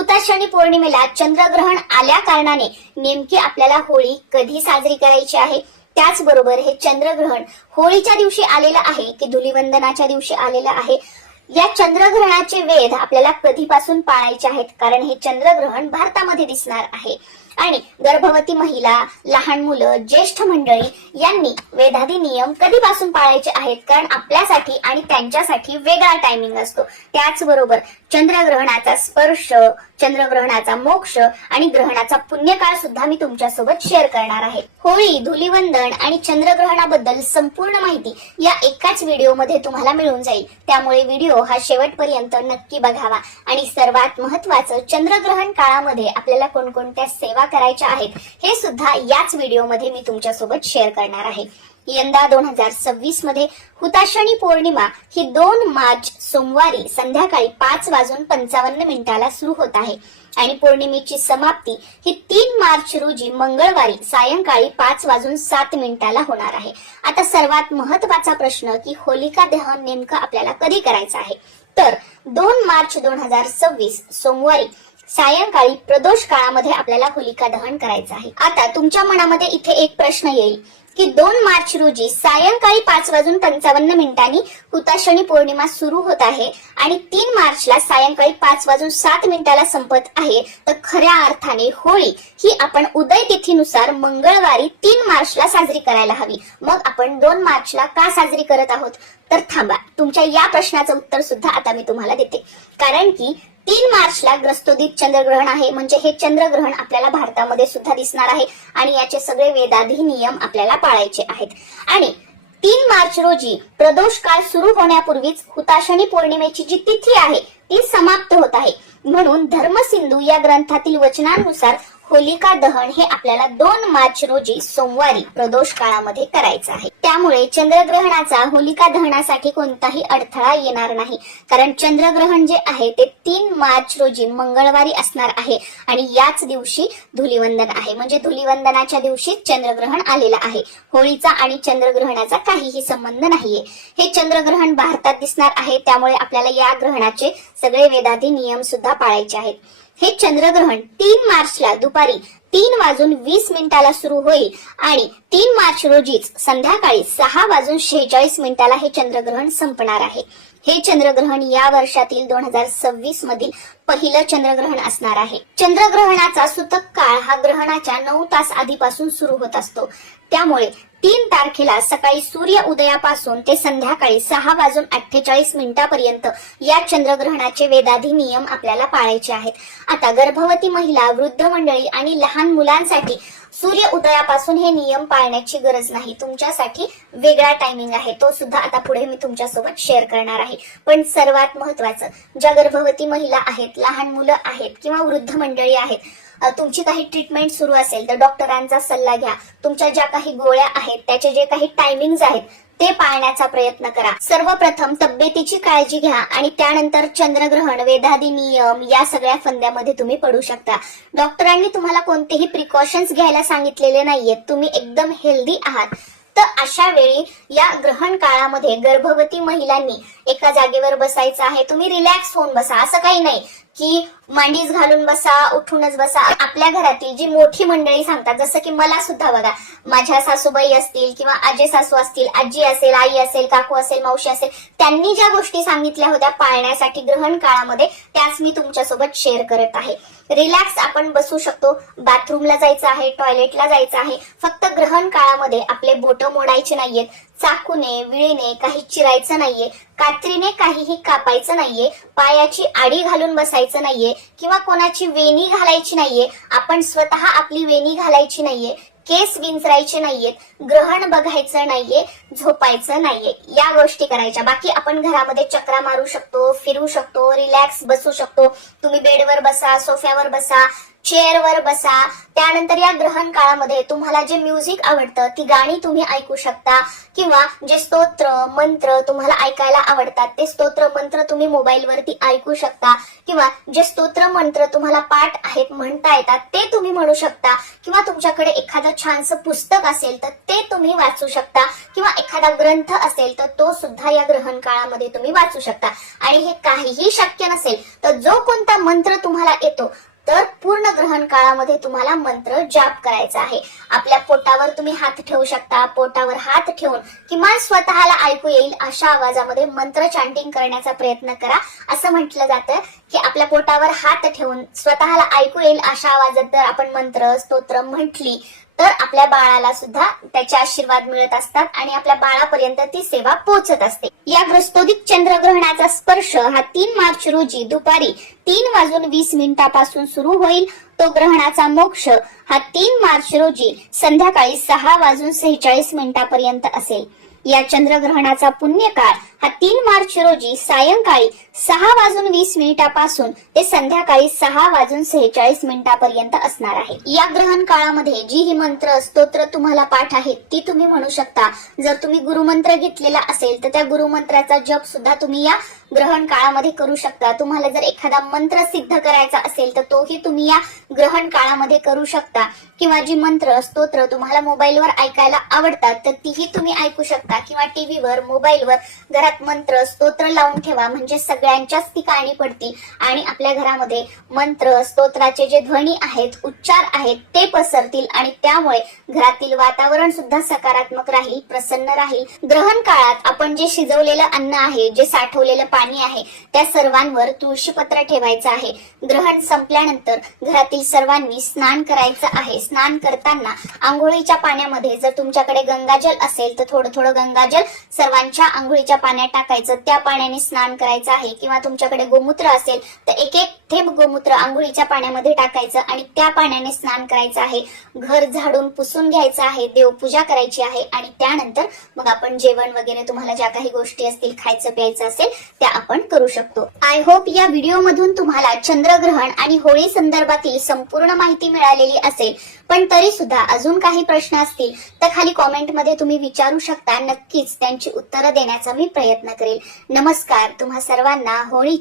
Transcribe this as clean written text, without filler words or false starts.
हुताशनी पौर्णिमेला चंद्रग्रहण आल्या कारणाने नेमकी आपल्याला होळी कधी साजरी करायची आहे, त्याचबरोबर हे चंद्रग्रहण होळीच्या दिवशी आलेलं आहे की धुलीवंदनाच्या दिवशी आलेलं आहे, या चंद्रग्रहणाचे वेध आपल्याला कधीपासून पाळायचे आहेत, कारण हे चंद्रग्रहण भारतामध्ये दिसणार आहे आणि गर्भवती महिला, लहान मुलं, ज्येष्ठ मंडळी यांनी वेधादी नियम कधीपासून पाळायचे आहेत, कारण आपल्यासाठी आणि त्यांच्यासाठी वेगळा टायमिंग असतो। त्याचबरोबर चंद्रग्रहणाचा स्पर्श, चंद्रग्रहणाचा मोक्ष आणि ग्रहणाचा पुण्यकाळ सुद्धा मी तुमच्यासोबत शेअर करणार आहे। होळी, धुलीवंदन आणि चंद्रग्रहणाबद्दल संपूर्ण माहिती या एकाच व्हिडिओमध्ये तुम्हाला मिळून जाईल, त्यामुळे व्हिडिओ हा शेवटपर्यंत नक्की बघावा। आणि सर्वात महत्त्वाचं, चंद्रग्रहण काळामध्ये आपल्याला कोणकोणत्या सेवा करायच्या आहेत हे सुद्धा याच व्हिडिओमध्ये मी तुमच्यासोबत शेअर करणार आहे। यंदा 2026 मध्ये हुताशनी पौर्णिमा ही 2 मार्च सोमवारी संध्याकाळी 5:55 सुरू होत आहे आणि पौर्णिमेची समाप्ती ही 3 मार्च रोजी मंगळवारी सायंकाळी 5:07 होणार आहे। आता सर्वात महत्त्वाचा प्रश्न की होलिका दहन नेमकं आपल्याला कधी करायचं आहे, तर 2 मार्च 2026 सोमवारी सायंकाळी प्रदोष काळामध्ये आपल्याला होलिका दहन करायचं आहे। आता तुमच्या मनामध्ये इथे एक प्रश्न येईल की 2 मार्च रोजी सायंकाळी 5:55 हुताशनी पौर्णिमा सुरू होत आहे आणि 3 मार्चला सायंकाळी 5:07 संपत आहे, तर खऱ्या अर्थाने होळी ही आपण उदय तिथीनुसार मंगळवारी 3 मार्चला साजरी करायला हवी, मग आपण 2 मार्चला का साजरी करत आहोत? तर थांबा, तुमच्या या प्रश्नाचं उत्तर सुद्धा आता मी तुम्हाला देते। कारण की 3 मार्चला ग्रस्तोदित चंद्रग्रहण आहे, म्हणजे हे चंद्रग्रहण आपल्याला भारतामध्ये सुद्धा दिसणार आहे आणि याचे सगळे वेदाधी नियम आपल्याला पाळायचे आहेत। आणि 3 मार्च रोजी प्रदोष काळ सुरू होण्यापूर्वीच हुताशनी पौर्णिमेची जी तिथी आहे ती समाप्त होत आहे, म्हणून धर्मसिंधू या ग्रंथातील वचनांनुसार होलिका दहन हे आपल्याला 2 मार्च रोजी सोमवारी प्रदोष काळामध्ये करायचं आहे। त्यामुळे चंद्रग्रहणाचा होलिका दहनासाठी कोणताही अडथळा येणार नाही, कारण चंद्रग्रहण जे आहे ते 3 मार्च रोजी मंगळवारी असणार आहे आणि याच दिवशी धुलीवंदन आहे, म्हणजे धुलीवंदनाच्या दिवशी चंद्रग्रहण आलेलं आहे। होळीचा आणि चंद्रग्रहणाचा काहीही संबंध नाहीये। हे चंद्रग्रहण भारतात दिसणार आहे, त्यामुळे आपल्याला या ग्रहणाचे सगळे वेदाधी नियम सुद्धा पाळायचे आहेत। हे चंद्रग्रहण 3 मार्चला दुपारी 3:20 सुरू होईल आणि 3 मार्च रोजीच संध्याकाळी 6:46 हे चंद्रग्रहण संपणार आहे। हे चंद्रग्रहण या वर्षातील 2026 मधील पहिलं चंद्रग्रहण असणार आहे। चंद्रग्रहणाचा सूतक काळ हा ग्रहणाच्या 9 तास आधीपासून सुरू होत असतो, त्यामुळे 3 तारखेला सकाळी सूर्य उदयापासून ते संध्याकाळी 6:48 पर्यंत या चंद्रग्रहणाचे वेदाधी नियम आपल्याला पाळायचे आहेत। आता गर्भवती महिला, वृद्ध मंडळी आणि लहान मुलांसाठी सूर्य उदयापासून हे नियम पाळण्याची गरज नाही, तुमच्यासाठी वेगळा टायमिंग आहे, तो सुद्धा आता पुढे मी तुमच्यासोबत शेअर करणार आहे। पण सर्वात महत्त्वाचं, ज्या गर्भवती महिला आहेत, लहान मुलं आहेत किंवा वृद्ध मंडळी आहेत, तुमची काही ट्रीटमेंट सुरू असेल तर डॉक्टरांचा सल्ला घ्या। तुमच्या ज्या काही गोळ्या आहेत त्याचे जे काही टायमिंग्स आहेत ते पाळण्याचा प्रयत्न करा। सर्वप्रथम तब्येतीची काळजी घ्या आणि त्यानंतर चंद्रग्रहण, वेदादी नियम या सगळ्या फंद्यामध्ये तुम्ही पडू शकता। डॉक्टरांनी तुम्हाला कोणतेही प्रिकॉशन्स घ्यायला सांगितलेले नाहीयेत, तुम्ही एकदम हेल्दी आहात। तर अशा वेळी या ग्रहण काळामध्ये गर्भवती महिलांनी एका जागेवर बसायचं आहे, तुम्ही रिलॅक्स होऊन बसा, असं काही नाही की मांडीच घालून बसा, उठूनच बसा। आपल्या घरातील जी मोठी मंडळी सांगतात, जसं की मला सुद्धा बघा, माझ्या सासूबाई असतील किंवा आजी सासू असतील, आजी असेल, आई असेल, काकू असेल, मावशी असेल, त्यांनी ज्या गोष्टी सांगितल्या होत्या पाळण्यासाठी ग्रहण काळामध्ये, त्याच मी तुमच्यासोबत शेअर करत आहे। रिलॅक्स आपण बसू शकतो, बाथरूमला जायचं आहे, टॉयलेटला जायचं आहे, फक्त ग्रहण काळामध्ये आपले बोटं मोडायचे नाहीयेत, चाकूने, विळीने काही चिरायचं नाहीये, कात्रीने काहीही कापायचं नाहीये, पायाची आडी घालून बसायचं नाहीये किंवा कोणाची वेणी घालायची नाहीये, आपण स्वतः आपली वेणी घालायची नाहीये, केस विंचरायचे नाहीयेत, ग्रहण बघायचं नाहीये, झोपायचं नाहीये, या गोष्टी करायच्या। बाकी आपण घरामध्ये चक्रा मारू शकतो, फिरू शकतो, रिलॅक्स बसू शकतो, तुम्ही बेडवर बसा, सोफ्यावर बसा, चेअरवर बसा. त्यानंतर या ग्रहण काळामध्ये तुम्हाला जे म्युझिक आवडतं ती गाणी तुम्ही ऐकू शकता, किंवा जे स्तोत्र मंत्र तुम्हाला ऐकायला आवडतात ते स्तोत्र मंत्र तुम्ही मोबाईलवरती ऐकू शकता, किंवा जे स्तोत्र मंत्र तुम्हाला पाठ आहेत म्हणता येतात ते तुम्ही म्हणू शकता, किंवा तुमच्याकडे एखादं छानसं पुस्तक असेल तर ते तुम्ही वाचू शकता, किंवा एखादा ग्रंथ असेल तर तो सुद्धा या ग्रहण काळामध्ये तुम्ही वाचू शकता. आणि हे काहीही शक्य नसेल तर जो कोणता मंत्र तुम्हाला येतो तर पूर्ण ग्रहण काळामध्ये तुम्हाला मंत्र जाप करायचा आहे. आपल्या पोटावर तुम्ही हात ठेवू शकता. पोटावर हात ठेवून किमान स्वतःला ऐकू येईल अशा आवाजामध्ये मंत्र चॅन्टिंग करण्याचा प्रयत्न करा. असं म्हटलं जातं की आपल्या पोटावर हात ठेवून स्वतःला ऐकू येईल अशा आवाजात जर आपण मंत्र स्तोत्र म्हटली तर आपल्या बाळाला सुद्धा त्याचे आशीर्वाद मिळत असतात आणि आपल्या बाळापर्यंत ती सेवा पोहोचत असते. या ग्रस्तोदित चंद्रग्रहणाचा स्पर्श हा 3 मार्च रोजी दुपारी 3:20 पासून सुरू होईल. तो ग्रहणाचा मोक्ष हा 3 मार्च रोजी संध्याकाळी 6:46 पर्यंत असेल. या चंद्रग्रहणाचा पुण्यकाळ हा 3 मार्च रोजी सायंकाळी 6:20 पासून ते संध्याकाळी 6:46 पर्यंत असणार आहे. या ग्रहण काळामध्ये जी ही मंत्र स्तोत्र तुम्हाला पाठ आहेत ती तुम्ही म्हणू शकता. जर तुम्ही गुरुमंत्र घेतलेला असेल तर त्या गुरुमंत्राचा जप सुद्धा तुम्ही या ग्रहण काळामध्ये करू शकता. तुम्हाला जर एखादा मंत्र सिद्ध करायचा असेल तर तोही तुम्ही या ग्रहण काळामध्ये करू शकता, किंवा जी मंत्र स्तोत्र तुम्हाला मोबाईलवर ऐकायला आवडतात तर तीही तुम्ही ऐकू शकता, किंवा टीव्हीवर मोबाईलवर घरात मंत्र स्तोत्र लावून ठेवा. म्हणजे सगळ्यांच्याच ती कानी पडतील आणि आपल्या घरामध्ये मंत्र स्तोत्राचे जे ध्वनी आहेत उच्चार आहेत ते पसरतील आणि त्यामुळे घरातील वातावरण सुद्धा सकारात्मक राहील, प्रसन्न राहील. ग्रहण काळात आपण जे शिजवलेलं अन्न आहे, जे साठवलेलं पाणी आहे त्या सर्वांवर तुळशीपत्र ठेवायचं आहे. ग्रहण संपल्यानंतर घरातील सर्वांनी स्नान करायचं आहे. स्नान करताना आंघोळीच्या पाण्यामध्ये जर तुमच्याकडे गंगाजल असेल तर थोडं थोडं गंगाजल सर्वांच्या आंघोळीच्या पाण्यात टाकायचं, त्या पाण्याने स्नान करायचं आहे. किंवा तुमच्याकडे गोमूत्र असेल तर एक एक थेंब गोमूत्र आंघोळीच्या पाण्यामध्ये टाकायचं आणि त्या पाण्याने स्नान करायचं आहे. घर झाडून पुसून घ्यायचं आहे, देवपूजा करायची आहे आणि त्यानंतर मग आपण जेवण वगैरे तुम्हाला ज्या काही गोष्टी असतील खायचं प्यायचं असेल त्या आपण करू शकतो. आय होप या व्हिडिओ मधून तुम्हाला चंद्रग्रहण आणि होळी संदर्भातील संपूर्ण माहिती मिळालेली असेल. पण तरी सुद्धा अजून काही प्रश्न असतील तर खाली कॉमेंटमध्ये तुम्ही विचारू शकता. नक्कीच त्यांची उत्तरं देण्याचा मी प्रयत्न करेल. नमस्कार. तुम्हा सर्वांना होळी